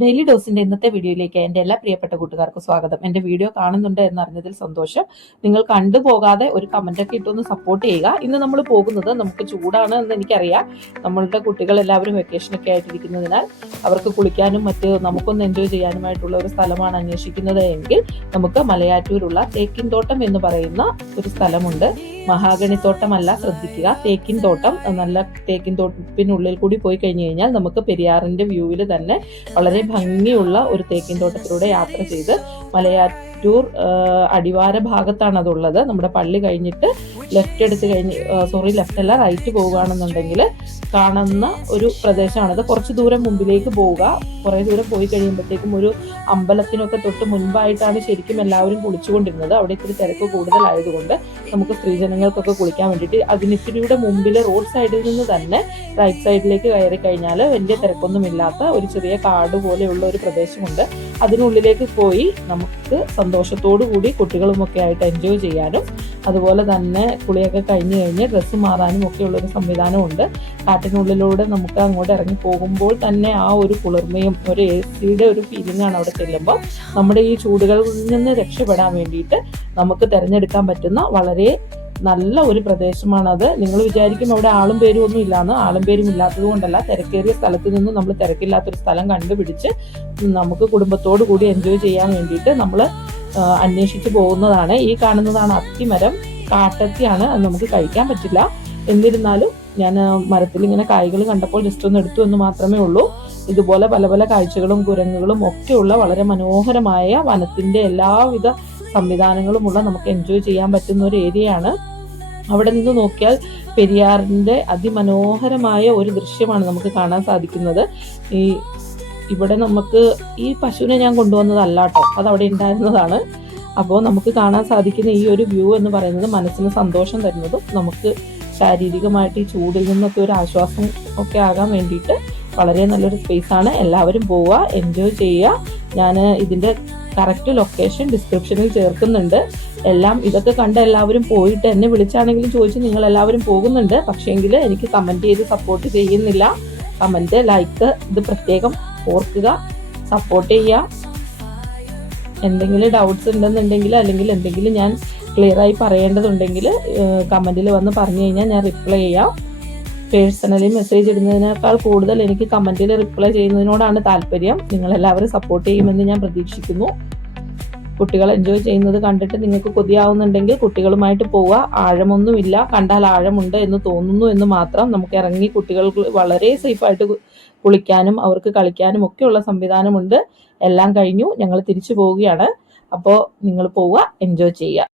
Daily ഡോസിന്റെ ഇന്നത്തെ വീഡിയോയിലേക്ക് എൻ്റെ എല്ലാ പ്രിയപ്പെട്ട കൂട്ടുകാർക്കും സ്വാഗതം. എൻ്റെ വീഡിയോ കാണുന്നുണ്ട് എന്നറിഞ്ഞതിൽ സന്തോഷം. നിങ്ങൾ കണ്ടുപോകാതെ ഒരു കമന്റൊക്കെ ഇട്ടൊന്ന് സപ്പോർട്ട് ചെയ്യുക. ഇന്ന് നമ്മൾ പോകുന്നത്, നമുക്ക് ചൂടാണ് എന്ന് എനിക്കറിയാം, നമ്മളുടെ കുട്ടികൾ എല്ലാവരും വെക്കേഷനൊക്കെ ആയിട്ടിരിക്കുന്നതിനാൽ അവർക്ക് കുളിക്കാനും മറ്റ് നമുക്കൊന്ന് എൻജോയ് ചെയ്യാനുമായിട്ടുള്ള ഒരു സ്ഥലമാണ് അന്വേഷിക്കുന്നത് എങ്കിൽ നമുക്ക് മലയാറ്റൂരുള്ള തേക്കിൻ തോട്ടം എന്ന് പറയുന്ന ഒരു സ്ഥലമുണ്ട്. മഹാഗണി തോട്ടമല്ല, ശ്രദ്ധിക്കുക, തേക്കിൻ തോട്ടം. നല്ല തേക്കിൻ തോട്ടത്തിനുള്ളിൽ കൂടി പോയി കഴിഞ്ഞു കഴിഞ്ഞാൽ നമുക്ക് പെരിയാറിന്റെ വ്യൂവിൽ തന്നെ വളരെ ഭംഗിയുള്ള ഒരു തേക്കിൻ തോട്ടത്തിലൂടെ യാത്ര ചെയ്ത് മലയാറ്റൂർ അടിവാര ഭാഗത്താണ് അതുള്ളത്. നമ്മുടെ പള്ളി കഴിഞ്ഞിട്ട് ലെഫ്റ്റ് അല്ല റൈറ്റ് പോവുകയാണെന്നുണ്ടെങ്കിൽ കാണുന്ന ഒരു പ്രദേശമാണത്. കുറച്ച് ദൂരം മുമ്പിലേക്ക് പോവുക. കുറേ ദൂരം പോയി കഴിയുമ്പോഴത്തേക്കും ഒരു അമ്പലത്തിനൊക്കെ തൊട്ട് മുൻപായിട്ടാണ് ശരിക്കും എല്ലാവരും കുളിച്ചുകൊണ്ടിരുന്നത്. അവിടെ ഇത്തിരി തിരക്ക് കൂടുതലായതുകൊണ്ട് നമുക്ക് സ്ത്രീജനങ്ങൾക്കൊക്കെ കുളിക്കാൻ വേണ്ടിയിട്ട് അതിനിത്തിരിയുടെ മുമ്പിൽ റോഡ് സൈഡിൽ നിന്ന് തന്നെ റൈറ്റ് സൈഡിലേക്ക് കയറി കഴിഞ്ഞാൽ വലിയ തിരക്കൊന്നുമില്ലാത്ത ഒരു ചെറിയ കാട് പോലെയുള്ള ഒരു പ്രദേശമുണ്ട്. അതിനുള്ളിലേക്ക് പോയി നമുക്ക് സന്തോഷത്തോടു കൂടി കുട്ടികളുമൊക്കെ ആയിട്ട് എൻജോയ് ചെയ്യാനും അതുപോലെ തന്നെ കുളിയൊക്കെ കഴിഞ്ഞ് ഡ്രസ്സ് മാറാനും ഒക്കെ ഉള്ളൊരു സംവിധാനമുണ്ട്. കാട്ടിനുള്ളിലൂടെ നമുക്ക് അങ്ങോട്ട് ഇറങ്ങി പോകുമ്പോൾ തന്നെ ആ ഒരു കുളിർമയും ഒരു AC-യുടെ ഒരു ഫീലിംഗ് ആണ് അവിടെ ചെല്ലുമ്പോൾ. നമ്മുടെ ഈ ചൂടുകളിൽ നിന്ന് രക്ഷപ്പെടാൻ വേണ്ടിയിട്ട് നമുക്ക് തിരഞ്ഞെടുക്കാൻ പറ്റുന്ന വളരെ നല്ല ഒരു പ്രദേശമാണത്. നിങ്ങൾ വിചാരിക്കും അവിടെ ആളും പേരും ഒന്നും ഇല്ലാന്ന്. ആളും പേരും ഇല്ലാത്തത് കൊണ്ടല്ല, തിരക്കേറിയ സ്ഥലത്ത് നിന്ന് നമ്മൾ തിരക്കില്ലാത്തൊരു സ്ഥലം കണ്ടുപിടിച്ച് നമുക്ക് കുടുംബത്തോടു കൂടി എൻജോയ് ചെയ്യാൻ വേണ്ടിയിട്ട് നമ്മൾ അന്വേഷിച്ച് പോകുന്നതാണ്. ഈ കാണുന്നതാണ് അത്തിമരം. കാട്ടത്തിയാണ്, അത് നമുക്ക് കഴിക്കാൻ പറ്റില്ല. എന്നിരുന്നാലും ഞാൻ മരത്തിൽ ഇങ്ങനെ കായ്കൾ കണ്ടപ്പോൾ ജസ്റ്റ് ഒന്ന് എടുത്തു എന്ന് മാത്രമേ ഉള്ളൂ. ഇതുപോലെ പല പല കാഴ്ചകളും കുരങ്ങുകളും ഒക്കെയുള്ള വളരെ മനോഹരമായ വനത്തിന്റെ എല്ലാവിധ സംവിധാനങ്ങളുമുള്ള നമുക്ക് എൻജോയ് ചെയ്യാൻ പറ്റുന്ന ഒരു ഏരിയയാണ്. അവിടെ നിന്ന് നോക്കിയാൽ പെരിയാറിന്റെ അതിമനോഹരമായ ഒരു ദൃശ്യമാണ് നമുക്ക് കാണാൻ സാധിക്കുന്നത്. ഇവിടെ നമുക്ക് ഈ പശുവിനെ ഞാൻ കൊണ്ടുവന്നതല്ല കേട്ടോ, അത് അവിടെ ഉണ്ടായിരുന്നതാണ്. അപ്പോൾ നമുക്ക് കാണാൻ സാധിക്കുന്ന ഈ ഒരു വ്യൂ എന്ന് പറയുന്നത് മനസ്സിന് സന്തോഷം തരുന്നതും നമുക്ക് ശാരീരികമായിട്ട് ഈ ചൂടിൽ നിന്നൊക്കെ ഒരു ആശ്വാസം ഒക്കെ ആകാൻ വേണ്ടിയിട്ട് വളരെ നല്ലൊരു സ്പേസാണ്. എല്ലാവരും പോവുക, എൻജോയ് ചെയ്യുക. ഞാൻ ഇതിൻ്റെ കറക്റ്റ് ലൊക്കേഷൻ ഡിസ്ക്രിപ്ഷനിൽ ചേർക്കുന്നുണ്ട്. ഇതൊക്കെ കണ്ട് എല്ലാവരും പോയിട്ട് എന്നെ വിളിച്ചാണെങ്കിലും ചോദിച്ച് നിങ്ങൾ എല്ലാവരും പോകുന്നുണ്ട്, പക്ഷേങ്കിൽ എനിക്ക് കമൻറ്റ് ചെയ്ത് സപ്പോർട്ട് ചെയ്യുന്നില്ല. കമൻറ്റ്, ലൈക്ക് ഇത് പ്രത്യേകം ഓർക്കുക, സപ്പോർട്ട് ചെയ്യുക. എന്തെങ്കിലും ഡൗട്ട്സ് ഉണ്ടെന്നുണ്ടെങ്കിൽ അല്ലെങ്കിൽ എന്തെങ്കിലും ഞാൻ ക്ലിയറായി പറയേണ്ടതുണ്ടെങ്കിൽ കമൻറ്റിൽ വന്ന് പറഞ്ഞു കഴിഞ്ഞാൽ ഞാൻ റിപ്ലൈ ചെയ്യാം. പേഴ്സണലി മെസ്സേജ് ഇടുന്നതിനേക്കാൾ കൂടുതൽ എനിക്ക് കമൻറ്റിൽ റിപ്ലൈ ചെയ്യുന്നതിനോടാണ് താല്പര്യം. നിങ്ങളെല്ലാവരും സപ്പോർട്ട് ചെയ്യുമെന്ന് ഞാൻ പ്രതീക്ഷിക്കുന്നു. കുട്ടികൾ എൻജോയ് ചെയ്യുന്നത് കണ്ടിട്ട് നിങ്ങൾക്ക് കൊതിയാവുന്നുണ്ടെങ്കിൽ കുട്ടികളുമായിട്ട് പോവുക. ആഴമൊന്നുമില്ല, കണ്ടാൽ ആഴമുണ്ട് എന്ന് തോന്നുന്നു എന്ന് മാത്രം. നമുക്ക് ഇറങ്ങി കുട്ടികൾക്ക് വളരെ സേഫായിട്ട് കുളിക്കാനും അവർക്ക് കളിക്കാനും ഒക്കെയുള്ള സംവിധാനമുണ്ട്. എല്ലാം കഴിഞ്ഞു, ഞങ്ങൾ തിരിച്ചു പോവുകയാണ്. അപ്പോൾ നിങ്ങൾ പോവുക, എൻജോയ് ചെയ്യുക.